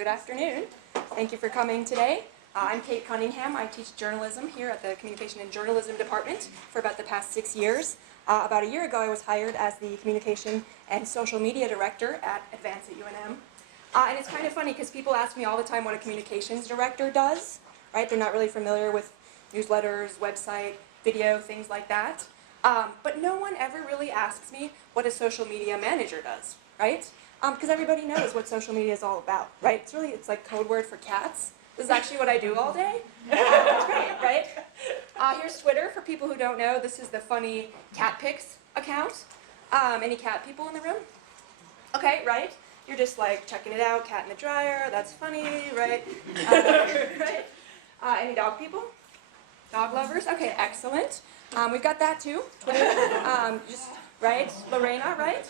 Good afternoon. Thank you for coming today. I'm Kate Cunningham. I teach journalism here at the Communication and Journalism Department for about the past 6 years. About a year ago, I was hired as the Communication and Social Media Director at advance.unm. And it's kind of funny because people ask me all the time what a communications director does, right? They're not really familiar with newsletters, website, video, things like that. But no one ever really asks me what a social media manager does, right? Because everybody knows what social media is all about, right? It's like code word for cats. This is actually what I do all day. That's great, right? Here's Twitter for people who don't know. This is the funny cat pics account. Any cat people in the room? Okay, right? You're just like checking it out, cat in the dryer, that's funny, right? Right? Any dog people? Dog lovers? Okay, excellent. We've got that too. Twitter, right? Lorena, right?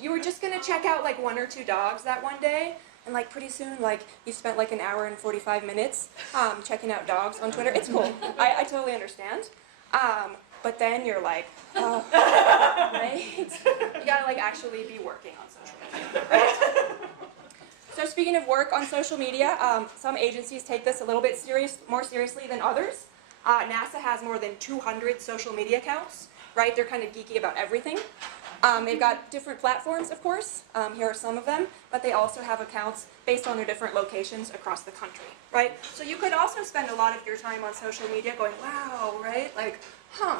You were just gonna check out like 1 or 2 dogs that one day, and like pretty soon, like you spent like an hour and 45 minutes checking out dogs on Twitter. It's cool. I totally understand. But then you're like, oh, right? You gotta like actually be working on social media, right? So speaking of work on social media, some agencies take this a little bit more seriously than others. NASA has more than 200 social media accounts, right? They're kind of geeky about everything. They've got different platforms, of course. Here are some of them, but they also have accounts based on their different locations across the country, right? So you could also spend a lot of your time on social media going, wow, right? Like,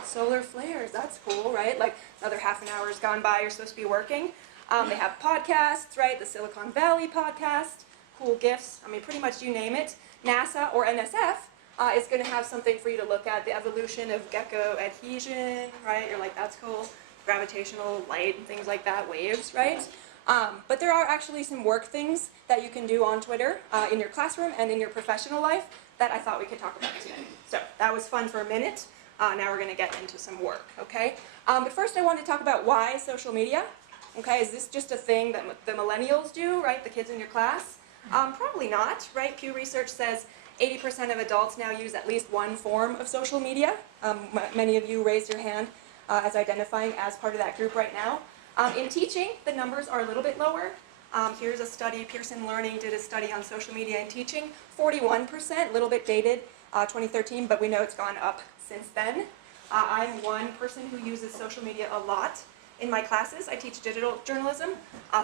solar flares, that's cool, right? Like another half an hour's gone by, you're supposed to be working. They have podcasts, right? The Silicon Valley podcast, cool GIFs, I mean, pretty much you name it. NASA or NSF is going to have something for you to look at, the evolution of gecko adhesion, right? You're like, that's cool. Gravitational light and things like that, waves, right? But there are actually some work things that you can do on Twitter in your classroom and in your professional life that I thought we could talk about today. So that was fun for a minute. Now we're going to get into some work, okay? But first I want to talk about why social media. Okay, is this just a thing that the millennials do, right? The kids in your class? Probably not, right? Pew Research says 80% of adults now use at least one form of social media. Many of you raised your hand as identifying as part of that group right now. In teaching, the numbers are a little bit lower. Here's a study, Pearson Learning did a study on social media and teaching. 41%, a little bit dated, 2013, but we know it's gone up since then. I'm one person who uses social media a lot in my classes. I teach digital journalism,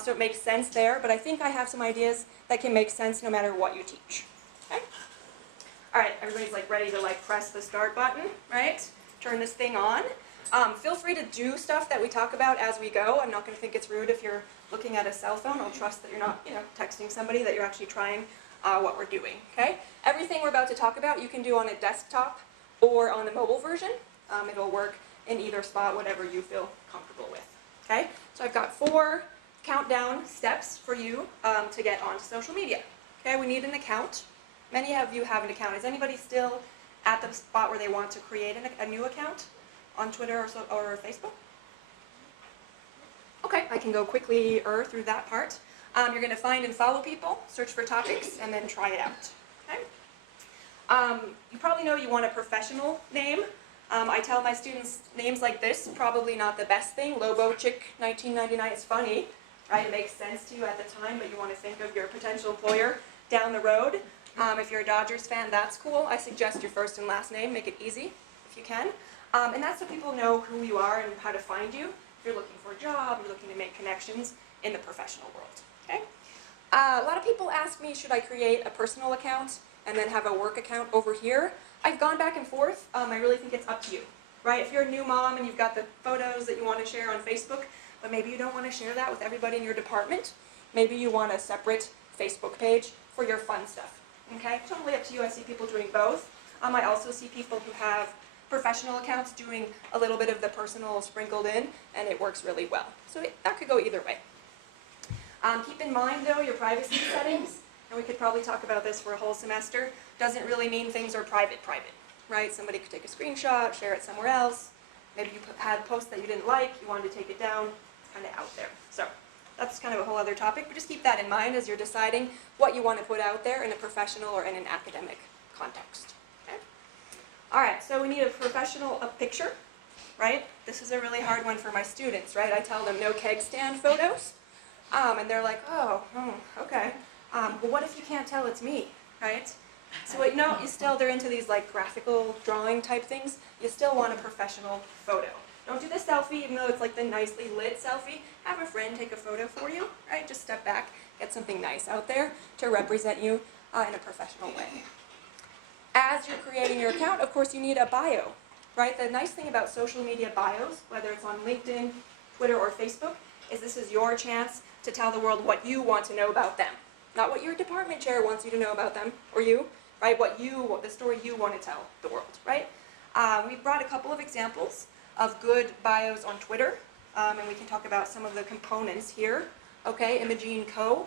so it makes sense there, but I think I have some ideas that can make sense no matter what you teach. Okay? All right, everybody's like ready to like press the start button, right? Turn this thing on. Feel free to do stuff that we talk about as we go. I'm not going to think it's rude if you're looking at a cell phone. I'll trust that you're not, texting somebody, that you're actually trying what we're doing, okay? Everything we're about to talk about you can do on a desktop or on the mobile version. It'll work in either spot, whatever you feel comfortable with, okay? So I've got 4 countdown steps for you to get onto social media, okay? We need an account. Many of you have an account. Is anybody still at the spot where they want to create a new account on Twitter or Facebook? Okay, I can go quickly through that part. You're going to find and follow people, search for topics, and then try it out, okay? You probably know you want a professional name. I tell my students names like this, probably not the best thing. Lobo Chick 1999 is funny, right? It makes sense to you at the time, but you want to think of your potential employer down the road. If you're a Dodgers fan, that's cool. I suggest your first and last name. Make it easy if you can. And that's so people know who you are and how to find you. If you're looking for a job, you're looking to make connections in the professional world, okay? A lot of people ask me, should I create a personal account and then have a work account over here? I've gone back and forth. I really think it's up to you, right? If you're a new mom and you've got the photos that you want to share on Facebook, but maybe you don't want to share that with everybody in your department, maybe you want a separate Facebook page for your fun stuff, okay? Totally up to you. I see people doing both. I also see people who have professional accounts doing a little bit of the personal sprinkled in, and it works really well. So that could go either way. Keep in mind, though, your privacy settings, and we could probably talk about this for a whole semester, doesn't really mean things are private, right? Somebody could take a screenshot, share it somewhere else. Maybe you had posts that you didn't like, you wanted to take it down, it's kind of out there. So that's kind of a whole other topic, but just keep that in mind as you're deciding what you want to put out there in a professional or in an academic context. Okay? All right, so we need a picture, right? This is a really hard one for my students, right? I tell them no keg stand photos, and they're like, oh, okay. But what if you can't tell it's me, right? So you know, they're into these like graphical drawing type things. You still want a professional photo. Don't do the selfie, even though it's like the nicely lit selfie. Have a friend take a photo for you, right? Just step back, get something nice out there to represent you in a professional way. As you're creating your account, of course, you need a bio, right? The nice thing about social media bios, whether it's on LinkedIn, Twitter, or Facebook, is this is your chance to tell the world what you want to know about them. Not what your department chair wants you to know about them, or you, right? The story you want to tell the world, right? We brought a couple of examples of good bios on Twitter, and we can talk about some of the components here. Okay, Imogene Coe.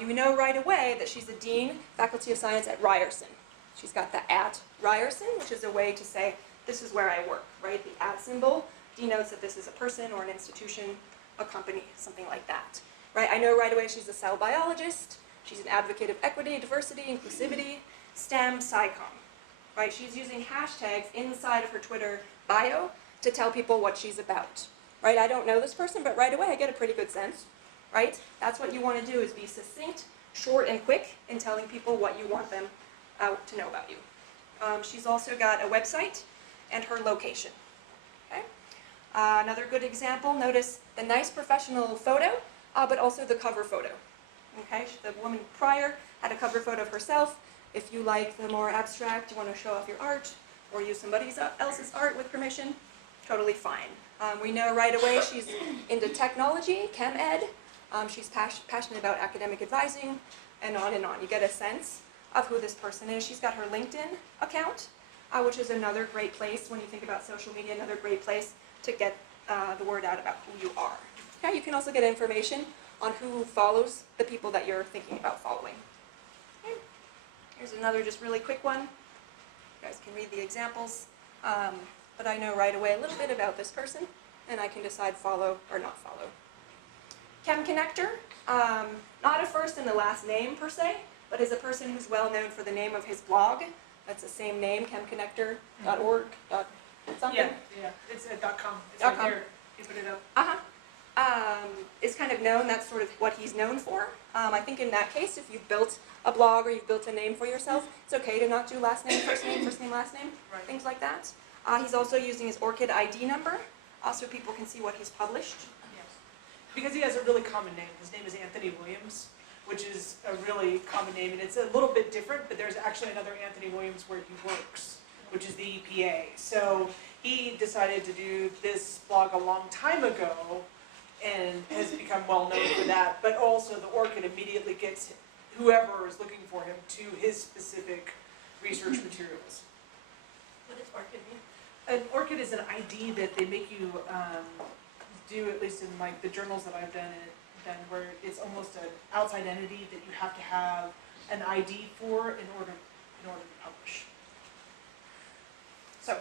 You know right away that she's a dean, faculty of science at Ryerson. She's got the @ Ryerson, which is a way to say, this is where I work, right? The @ symbol denotes that this is a person or an institution, a company, something like that, right? I know right away she's a cell biologist. She's an advocate of equity, diversity, inclusivity, STEM, SciComm, right? She's using hashtags inside of her Twitter bio to tell people what she's about, right? I don't know this person, but right away I get a pretty good sense, right? That's what you want to do, is be succinct, short, and quick in telling people what you want them to know about you. She's also got a website and her location, okay? Another good example, notice the nice professional photo, but also the cover photo, okay? The woman prior had a cover photo of herself. If you like the more abstract, you want to show off your art, or use somebody else's art with permission, totally fine. We know right away she's into technology, chem ed. She's passionate about academic advising, and on and on. You get a sense of who this person is. She's got her LinkedIn account, which is another great place when you think about social media, another great place to get the word out about who you are. Okay, you can also get information on who follows the people that you're thinking about following. Okay. Here's another just really quick one. You guys can read the examples. But I know right away a little bit about this person, and I can decide follow or not follow. Chem Connector, not a first and the last name per se, but is a person who's well known for the name of his blog. That's the same name, chemconnector.org, something. Yeah, it's a .com. It's .com. right there. You put it up. Is kind of known, that's sort of what he's known for. I think in that case, if you've built a blog or you've built a name for yourself, it's okay to not do last name, first name, last name, Right. things like that. He's also using his ORCID ID number, so people can see what he's published. Yes. Because he has a really common name. His name is Anthony Williams, which is a really common name, and it's a little bit different, but there's actually another Anthony Williams where he works, which is the EPA. So he decided to do this blog a long time ago, and has become well known for that, but also the ORCID immediately gets whoever is looking for him to his specific research materials. What does ORCID mean? An ORCID is an ID that they make you do, at least in like the journals that I've done, where it's almost an outside entity that you have to have an ID for in order to publish. So,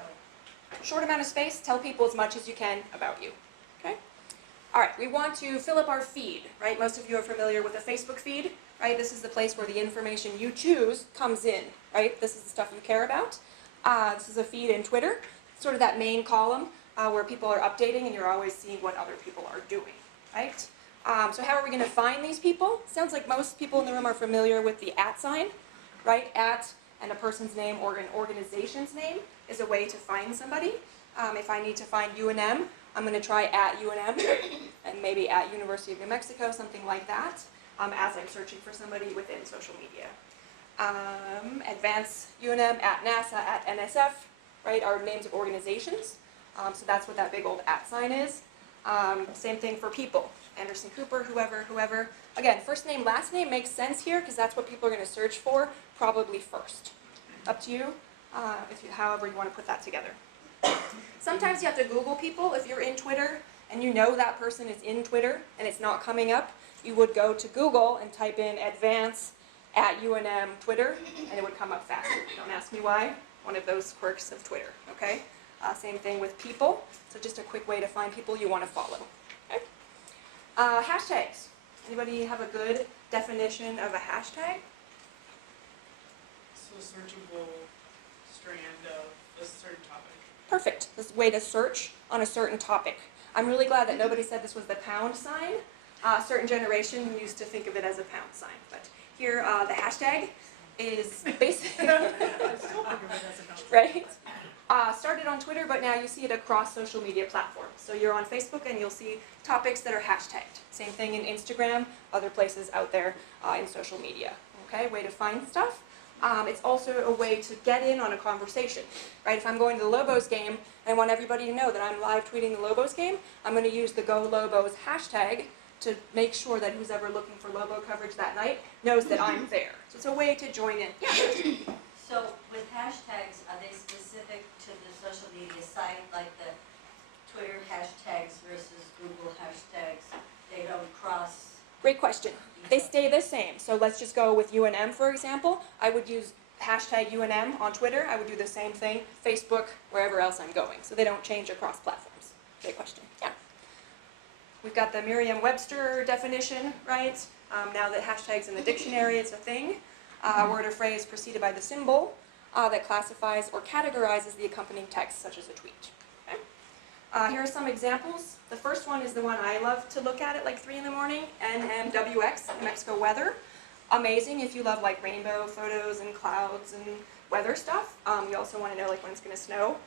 short amount of space, tell people as much as you can about you, okay? All right, we want to fill up our feed, right? Most of you are familiar with a Facebook feed, right? This is the place where the information you choose comes in, right? This is the stuff you care about. This is a feed in Twitter, sort of that main column where people are updating and you're always seeing what other people are doing, right? So how are we going to find these people? Sounds like most people in the room are familiar with the @ sign, right? @ and a person's name or an organization's name is a way to find somebody. If I need to find UNM, I'm going to try @UNM and maybe @University of New Mexico, something like that, as I'm searching for somebody within social media. Advance.unm, @NASA, @NSF, right, are names of organizations. So that's what that big old @ sign is. Same thing for people. Anderson Cooper, whoever. Again, first name, last name makes sense here because that's what people are going to search for, probably first. Up to you, however you want to put that together. Sometimes you have to Google people. If you're in Twitter and you know that person is in Twitter and it's not coming up, you would go to Google and type in advance @UNM Twitter, and it would come up faster. Don't ask me why. One of those quirks of Twitter, okay? Same thing with people. So just a quick way to find people you want to follow. Okay? Hashtags. Anybody have a good definition of a hashtag? So a searchable strand of a certain topic. Perfect. This is a way to search on a certain topic. I'm really glad that nobody said this was the pound sign. A certain generation used to think of it as a pound sign, but Here, the hashtag is basically, I still think of it as a number. right? Started on Twitter, but now you see it across social media platforms. So you're on Facebook and you'll see topics that are hashtagged. Same thing in Instagram, other places out there in social media. Okay, way to find stuff. It's also a way to get in on a conversation, right? If I'm going to the Lobos game and I want everybody to know that I'm live tweeting the Lobos game, I'm going to use the Go Lobos hashtag to make sure that who's ever looking for Lobo coverage that night knows that I'm there. So it's a way to join in. Yeah. So with hashtags, are they specific to the social media site, like the Twitter hashtags versus Google hashtags? They don't cross? Great question. They stay the same. So let's just go with UNM, for example. I would use hashtag UNM on Twitter. I would do the same thing, Facebook, wherever else I'm going. So they don't change across platforms. Great question. Yeah. We've got the Merriam-Webster definition, right? Now that hashtag's in the dictionary, it's a thing. Word or phrase preceded by the symbol that classifies or categorizes the accompanying text, such as a tweet. Okay? Here are some examples. The first one is the one I love to look at like 3 in the morning, NMWX, New Mexico weather. Amazing if you love like rainbow photos and clouds and weather stuff. You also want to know like when it's going to snow.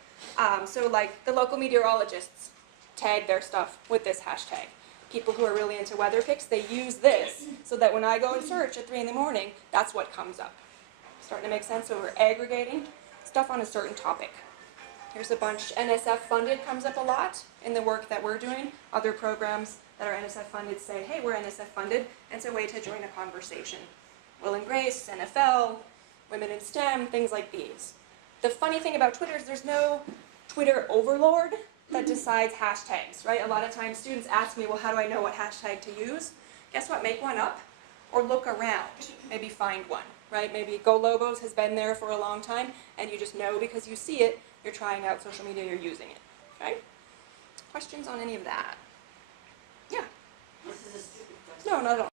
So like the local meteorologists tag their stuff with this hashtag. People who are really into weather pics, they use this so that when I go and search at 3 in the morning, that's what comes up. Starting to make sense? So we're aggregating stuff on a certain topic. Here's a bunch. NSF funded comes up a lot in the work that we're doing. Other programs that are NSF funded say, hey, we're NSF funded. And it's a way to join a conversation. Will and Grace, NFL, Women in STEM, things like these. The funny thing about Twitter is there's no Twitter overlord that decides hashtags, right? A lot of times students ask me, well, how do I know what hashtag to use? Guess what? Make one up or look around. Maybe find one, right? Maybe Go Lobos has been there for a long time and you just know because you see it, you're trying out social media, you're using it, okay? Questions on any of that? Yeah? This is a stupid question. No, not at all.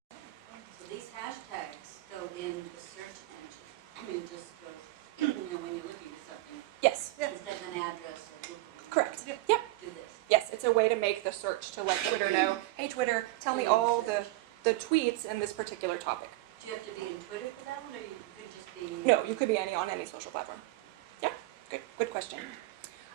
So these hashtags go in the search engine. I mean, just goes, when you're looking at something, Yes, instead of an address or Google. correct. Yep. Yep. Do this. Yes, it's a way to make the search to let Twitter know, hey Twitter, tell me all the tweets in this particular topic. Do you have to be in Twitter for that one, or you could just be? No, you could be on any social platform. Yeah, good question.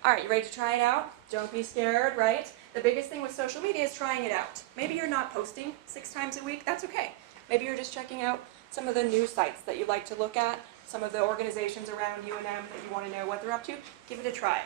All right, you ready to try it out? Don't be scared, right? The biggest thing with social media is trying it out. Maybe you're not posting 6 times a week, that's okay. Maybe you're just checking out some of the news sites that you like to look at, some of the organizations around UNM that you want to know what they're up to. Give it a try.